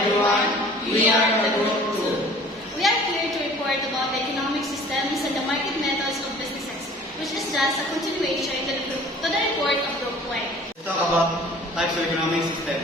everyone. We are the Group 2. We are here to report about the economic systems and the market methods of businesses, which is just a continuation to the report of Group 1. Let's talk about types of economic system.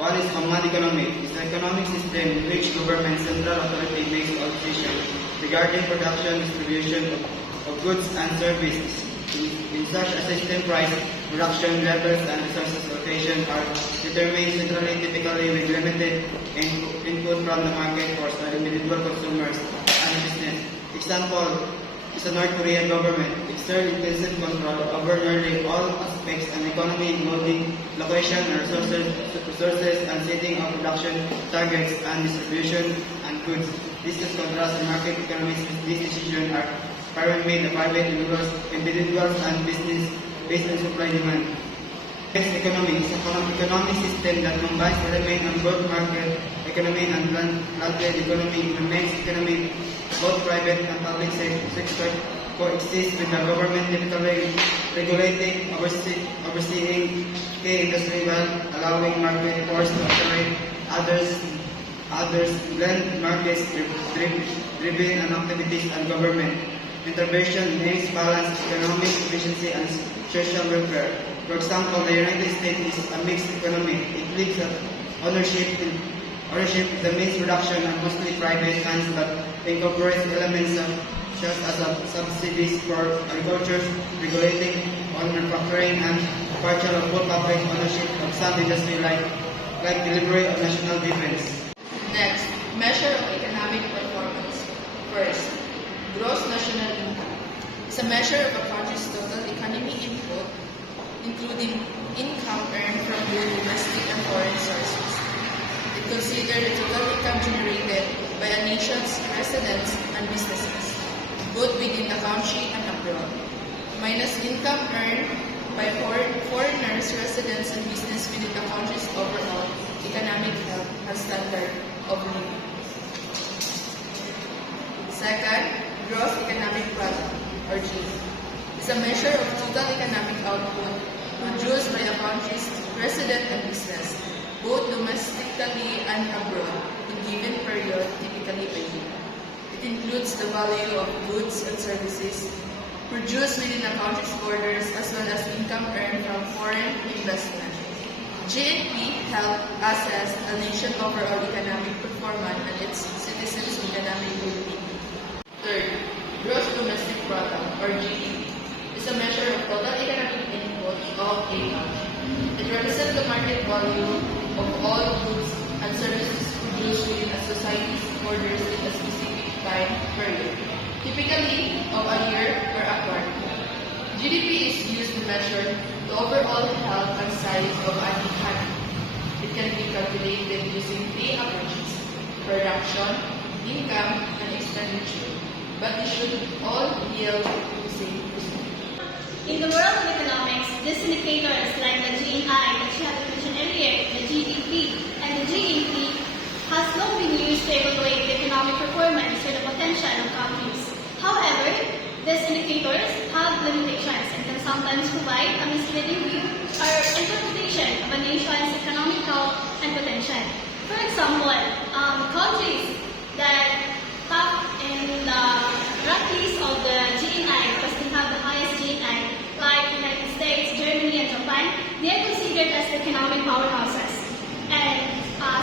One is command economic. It's an economic system in which government central authority makes all decisions regarding production, distribution of goods and services. In such a system, price, production levels, and resources allocation are determined centrally, typically with limited input from the market force by individual consumers and business. Example is the North Korean government exerts intensive control over nearly all aspects of the economy, including location and resources and setting of production targets and distribution and goods. This is contrast the market economies. These decisions are made by private individuals and business based on supply demand. Next, economy is an economic system that combines elements of both market economy and planted economy. In mixed economy, both private and public sector coexist with the government typically regulating, overseeing key industry while allowing market force to operate. Others blend markets driven and activities and government intervention aims balance economic efficiency and social welfare. For example, the United States is a mixed economy. It leaves ownership of the means production and mostly private hands, but incorporates elements such as subsidies for agriculture, regulating on manufacturing, and partial or full public ownership of some industry like delivery of national defense. Next, measure of economic performance. First, gross national income. It's a measure of a country's total economy input, including income earned from both domestic and foreign sources. It considers the total income generated by a nation's residents and businesses, both within the country and abroad, minus income earned by foreigners, residents, and business within the country's overall economic health and standard of living. Second, gross economic product, or GDP, is a measure of total economic output produced by a country's resident and business, both domestically and abroad, in given period, typically a year. It includes the value of goods and services produced within a country's borders as well as income earned from foreign investment. GNP helps assess a nation's overall economic performance and its citizens' economic well-being. Third, gross domestic product, or GDP, is a measure of total economic input of a country. It represents the market value of all goods and services produced within a society's borders in a specific time period, typically of a year or a quarter. GDP is used to measure the overall health and size of an economy. It can be calculated using three approaches: production, income, and expenditure. But it should all yield the same result. In the world of economics, these indicators like the GNI that you have mentioned earlier, the GDP, and the GNP has long been used to evaluate the economic performance or the potential of countries. However, these indicators have limitations and can sometimes provide a misleading view or interpretation of a nation's economic health and potential. For example, countries that top in the rank list of the GNI because they have the highest GNI, like United States, Germany, and Japan, they are considered as economic powerhouses. And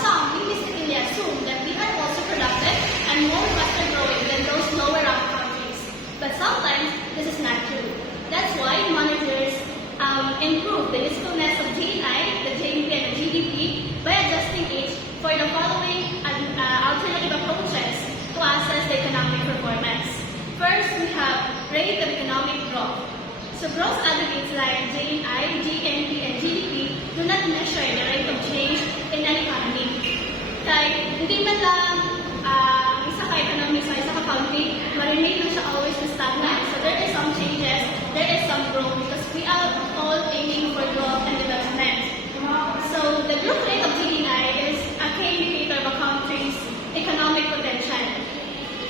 some mistakenly assume that we are also productive and more faster growing than those lower ranked countries. But sometimes this is not true. That's why managers improve the usefulness of GNI, the GNP, and the GDP by adjusting it for the following alternative approaches to assess the economic performance. First, we have rate of economic growth. So growth aggregates like GNI, GNP, and GDP do not measure the rate of change in an economy. Kaya hindi man lang isa ka-economy sa isa ka-country, marinig lang siya always na stagnant. So there is some changes, there is some growth because we are all aiming for growth and development. So the growth rate of GNI is a key indicator of a country's economic potential.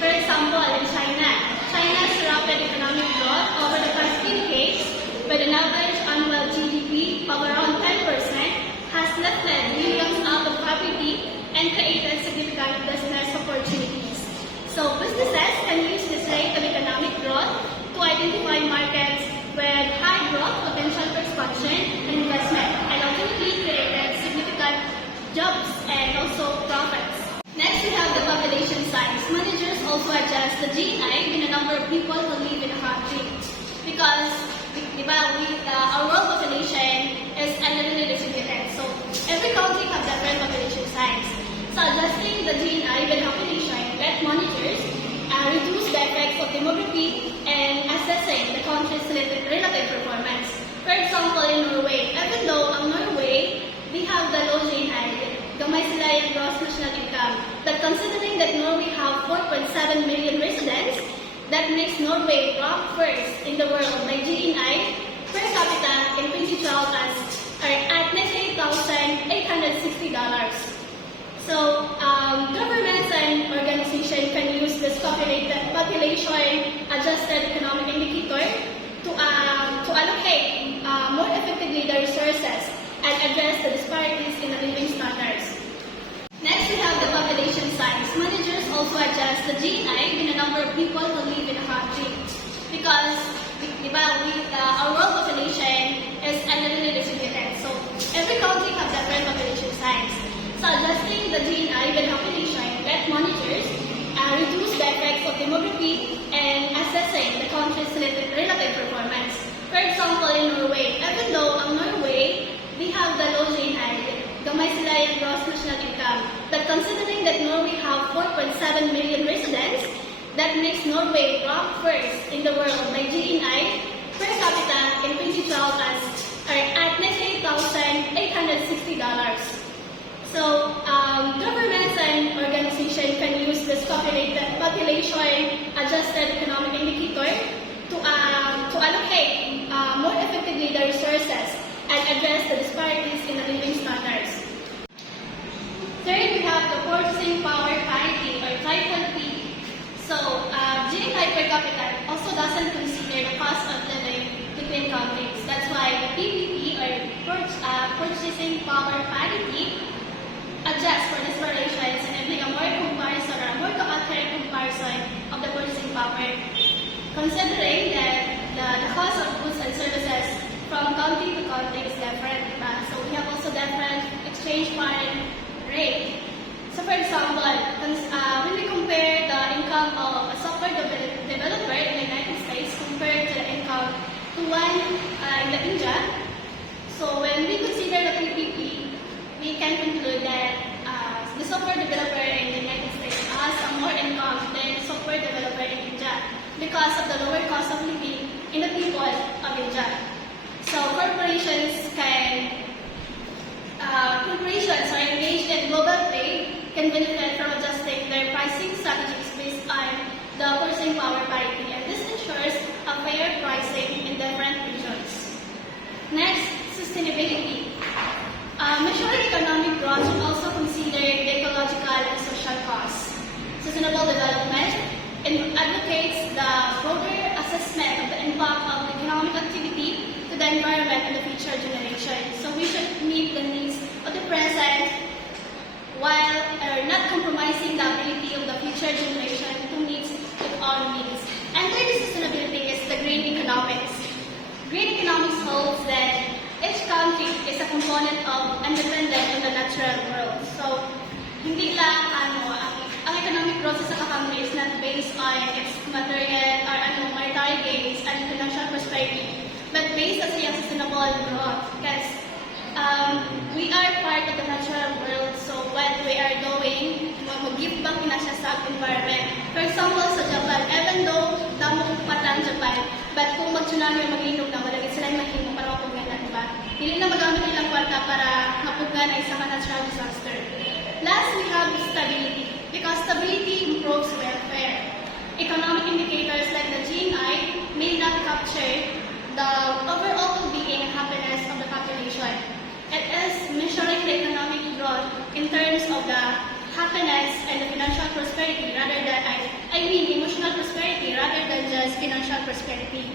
For example, in China's rapid economic growth over the past decades, with an average annual GDP of around 10%, has lifted millions out of poverty and created significant business opportunities. So businesses can use this rate of economic growth to identify markets with high growth potential for expansion and investment, and ultimately created significant jobs and also profits. Next, we have the population size. Managers also adjust the GNI in the number of people who live in a country, because our world population is unevenly distributed. So every country has different population size. So adjusting the GNI with population let managers reduce the effects of demography and assessing the country's relative performance. For example, in Norway, even though in Norway they have the low GNI, gamay sila yung gross national income, but considering that Norway have 4.7 million residents, that makes Norway rank first in the world by GNI per capita in 2012 at $98,860. So governments and organizations can use this population-adjusted economic indicator to allocate more effectively the resources and address the disparities in the living standards. Next, we have the population size. Managers also adjust the GNI in the number of people who live in a country, because our world population is unevenly distributed. So every country has different population size. So adjusting the GNI with population let managers reduce the effects of demography and assessing the country's relative performance. For example, in Norway, even though in Norway they have the low GNI, gamay sila yung gross national income, but considering that Norway have 4.7 million residents, that makes Norway rank first in the world by GNI per capita in 2012 at $98,860. So governments and organizations can use this population-adjusted economic indicator to allocate more effectively the resources and address the disparities in the living standards. Third, we have the purchasing power parity, or triple P. So GNI per capita also doesn't consider the cost of living between countries. That's why the PPP, or purchasing power parity, adjusts for these variations and enabling a more comparison or a more accurate comparison of the purchasing power, considering that the cost of goods and services from country to country is different. So we have also different exchange foreign rate. So for example, when we compare the income of a software developer in the United States compared to the income to one in the India, so when we consider the PPP, we can conclude that the software developer in the United States has more income than the software developer in India because of the lower cost of living in the people of India. So corporations are engaged in global trade can benefit from adjusting their pricing strategies based on the purchasing power parity, and this ensures a fair pricing in different regions. Next, sustainability. Measuring economic growth should also consider the ecological and social costs. Sustainable development advocates the broader assessment of the impact of economic activity to the environment and the future generation. So we should meet the needs of the present while not compromising the ability of the future generation to meet its own needs. And third, sustainability is the green economics. Green economics holds that each country is a component of independent in the natural world. So, hindi lang ang economic growth sa country is not based on its material or monetary gains and financial prosperity, but based on its sustainable growth. Because we are part of the natural world, so what we are doing, mag-give back na siya sa environment. For example, sa Japan, even though damo patang Japan, but kung mag-tsunami o mag-inog na, wala sila yung mahimo para mapugnan na, diba? Hindi na magamit nilang kwarta para mapugnan ay isang natural disaster. Last, we have stability, because stability improves welfare. Economic indicators like the GNI may not capture the overall well-being and happiness of the population. It is measuring the economic growth in terms of the happiness and the financial prosperity rather than, emotional prosperity rather than just financial prosperity.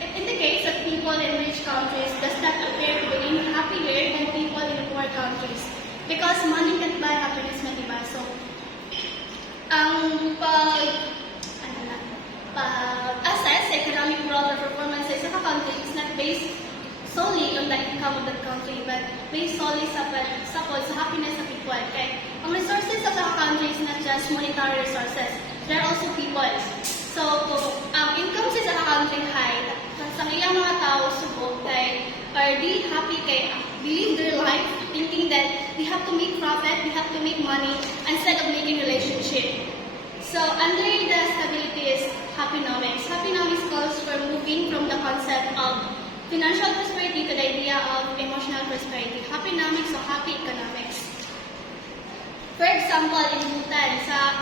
It indicates that people in rich countries does not appear to be happier than people in poor countries Because money can't buy happiness na, diba? So, ang pag-assess economic growth or performance sa isang country is not based solely on the income of that country, but based solely sa happiness of people. Okay? Ang resources of the country is not just monetary resources. There are also people. So, ang income sa isang country high, sa ilang mga tao subok kay are they happy kay believe their life thinking that we have to make profit, we have to make money instead of making relationship. So under the stability is Happynomics. Happynomics calls for moving from the concept of financial prosperity to the idea of emotional prosperity. Happynomics or happy economics. For example,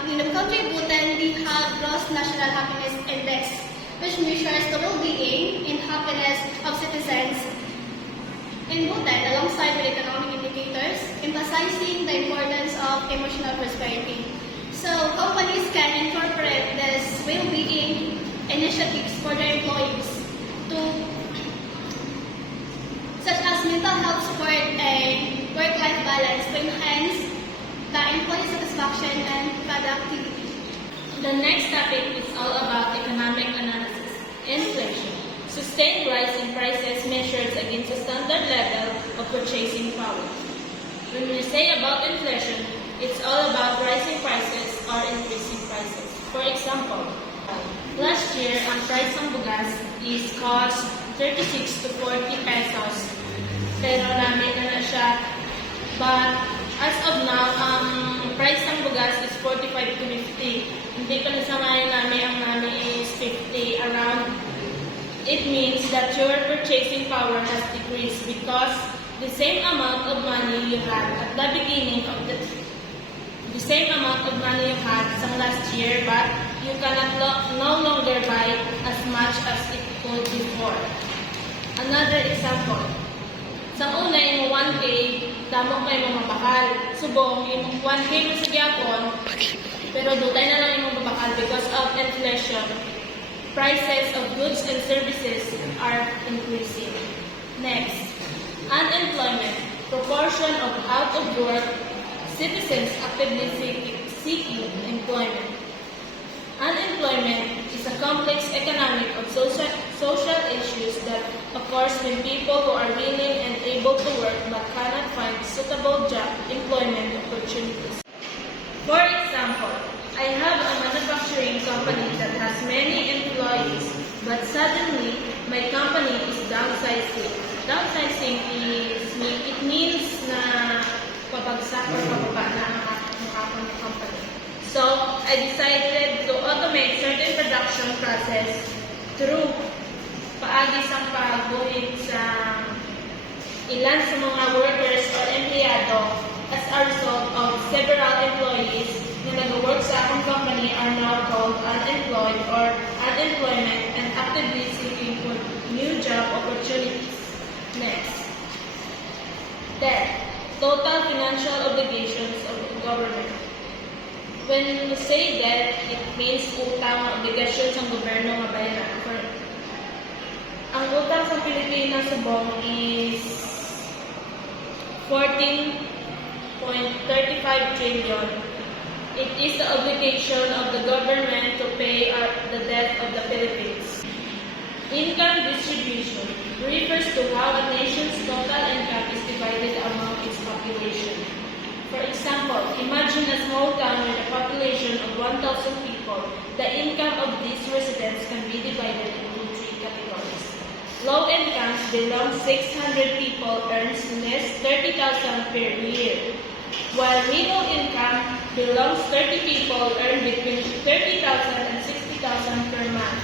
in the country Bhutan, we have Gross National Happiness Index, which measures the well-being and happiness of citizens in Bhutan alongside with economic indicators, emphasizing the importance of emotional prosperity. So companies can incorporate this well-being initiatives for their employees such as mental health support and work-life balance to enhance the employee satisfaction and productivity. The next topic is all about economic analysis. Inflation. Sustained rise in prices measured against a standard level of purchasing power. When we say about inflation, it's all about rising prices or increasing prices. For example, last year, ang price ng bugas is cost 36 to 40 pesos. Pero namin na siya. But as of now, ang price ng bugas is 45 to 50. Hindi ko nasamahin namin ang namin is 50 around. It means that your purchasing power has decreased because the same amount of money you had at the beginning of the same amount of money you had some last year, but you cannot no longer buy as much as it could before. Another example. Sa una, yung 1K, damo kayo mga bakal. Subong, yung 1K mo sa gyapon, pero dutay na lang yung mga bakal because of inflation. Prices of goods and services are increasing. Next, unemployment, proportion of out of work citizens actively seeking employment. Unemployment is a complex economic of social issues that occurs when people who are willing and able to work but cannot find suitable job employment opportunities. For example, I have a manufacturing company that has many employees, but suddenly my company is downsizing. Downsizing it means na pabagsak or pababa na ang company. So, I decided to automate certain production process through paagi sa pagbuhit sa ilan sa mga workers or empleyado as a result of several employees na nag-work sa akong company are now called unemployed or unemployment and actively seeking for new job opportunities. Next. Debt. Total financial obligations of the government. When we say debt, it means utang o obligasyon sa gobyerno nga bayaran. Ang utang sa Pilipinas subong is 14.35 trillion. It is the obligation of the government to pay the debt of the Philippines. Income distribution refers to how a nation's total income is divided among its population. For example, imagine a small town with a population of 1,000 people. The income of these residents can be divided into 3 categories. Low incomes below 600 people earns less 30,000 per year, while middle income belongs 30 people earn between 30,000 and 60,000 per month,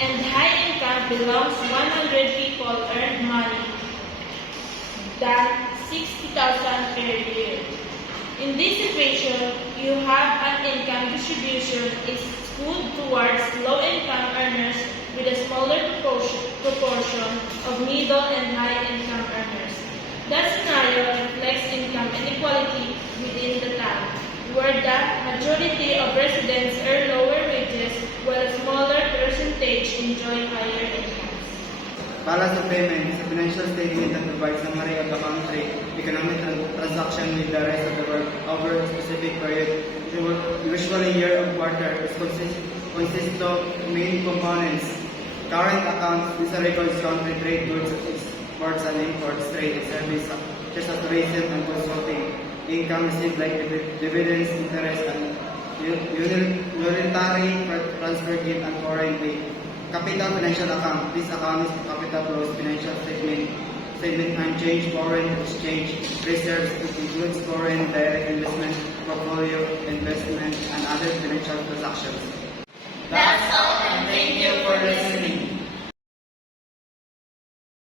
and high income belongs 100 people earn money than 60,000 per year. In this situation, you have an income distribution is skewed towards low-income earners with a smaller proportion of middle and high-income earners. That scenario reflects income inequality within the town, where the majority of residents earn lower wages while a smaller percentage enjoy higher incomes. Balance of payment is a financial statement that provides summary of the country economic transaction with the rest of the world over a specific period, usually year or quarter, consists of main components. Current accounts, these are records country trade goods, exports and imports, trade and service, such as tourism and consulting. Income received like dividends, interest, and unitary transfer gift and foreign aid. Capital financial account. This account is capital flows, financial statement unchanged, foreign exchange reserves. It includes foreign direct investment, portfolio investment, and other financial transactions. That's all, and thank you for listening.